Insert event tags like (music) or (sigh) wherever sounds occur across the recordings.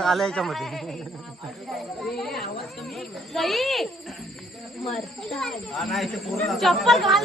आलं याच्यामध्ये चप्पल घाल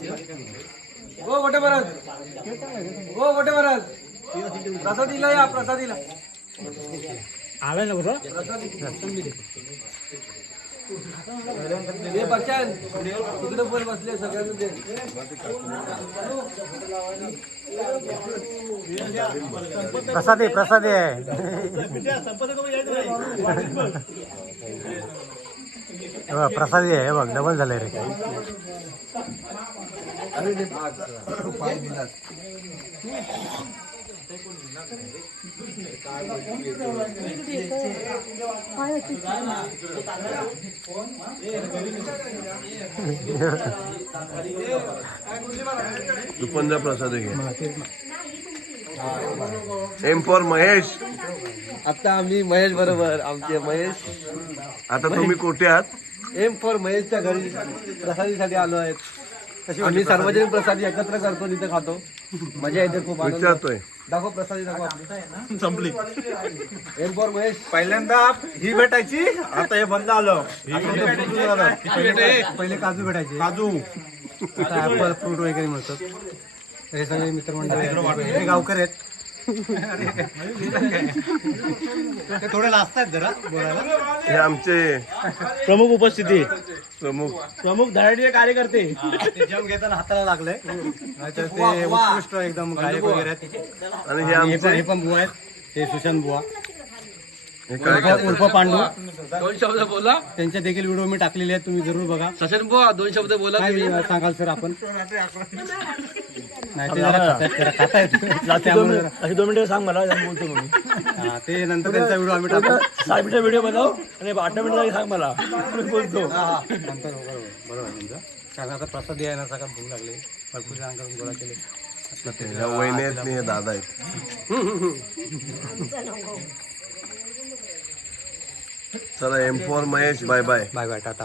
हो मोठे महाराज. हो मोठे महाराज. प्रसादीला या प्रसादीला. आलं ना बरं हे बच्चन तिकडे बसले सगळ्यांना प्रसाद आहे प्रसाद आहे प्रसादी आहे बघ डबल झालंय रे. काही दुपंजा प्रसाद घे एम फॉर महेश. आता आम्ही महेश बरोबर आमचे महेश. आता तुम्ही कुठे आहात? एम फॉर महेशच्या घरी प्रसादीसाठी आलो आहेत. आम्ही सार्वजनिक प्रसादी एकत्र करतो तिथे खातो. मजा येते खूप आनंद. विचारतोय. दाखव प्रसादी दाखव आपली. संपली. M for Mahesh. पहिल्यांदा ही भेटायची आता हे बंद आलं पहिले काजू भेटायचे. काजू. आता ऍपल फ्रूट वगैरे मिळतात. हे सगळे मित्रमंडळ. हे गावकर आहेत. ते थोडे लाजतायत जरा बोलायला. हे आमचे प्रमुख उपस्थिती. प्रमुख. प्रमुख धडाडीचे कार्यकर्ते. ते जम घेताना हाताला लागलंय नाहीतर ते उत्कृष्ट एकदम गायक वगैरे आहेत. आणि हे हे पण आमचे हे पण बुवा आहेत. हे सुशांत बुवा. हे काय उर्फ पांडू. दोन शब्द बोला. त्यांच्या देखील व्हिडिओ मी टाकलेले आहेत तुम्ही जरूर बघा. सचिन बुवा दोन शब्द बोला काय सांगाल सर आपण? (laughs) नाही ते जरा खातायत, जरा खातायत. त्यामुळे जरा- असे दोन मिनिटं सांग मला जाऊन बोलतो मग मी. हा, ते नंतर त्यांचा व्हिडिओ आम्ही टाकू. मिनिटं व्हिडिओ बनव आणि आठ मिनिटं सांग मला. मी बोलतो. नंतर बरोबर बरोबर आहे तुमचं. कारण आता प्रसाद आहे ना सगळ्यात भूक लागले. भरपूर जणांकडून गोळा केले. आता ते ह्या वहिनी आहेत आणि हे दादा आहेत. चला M for Mahesh bye bye bye bye tata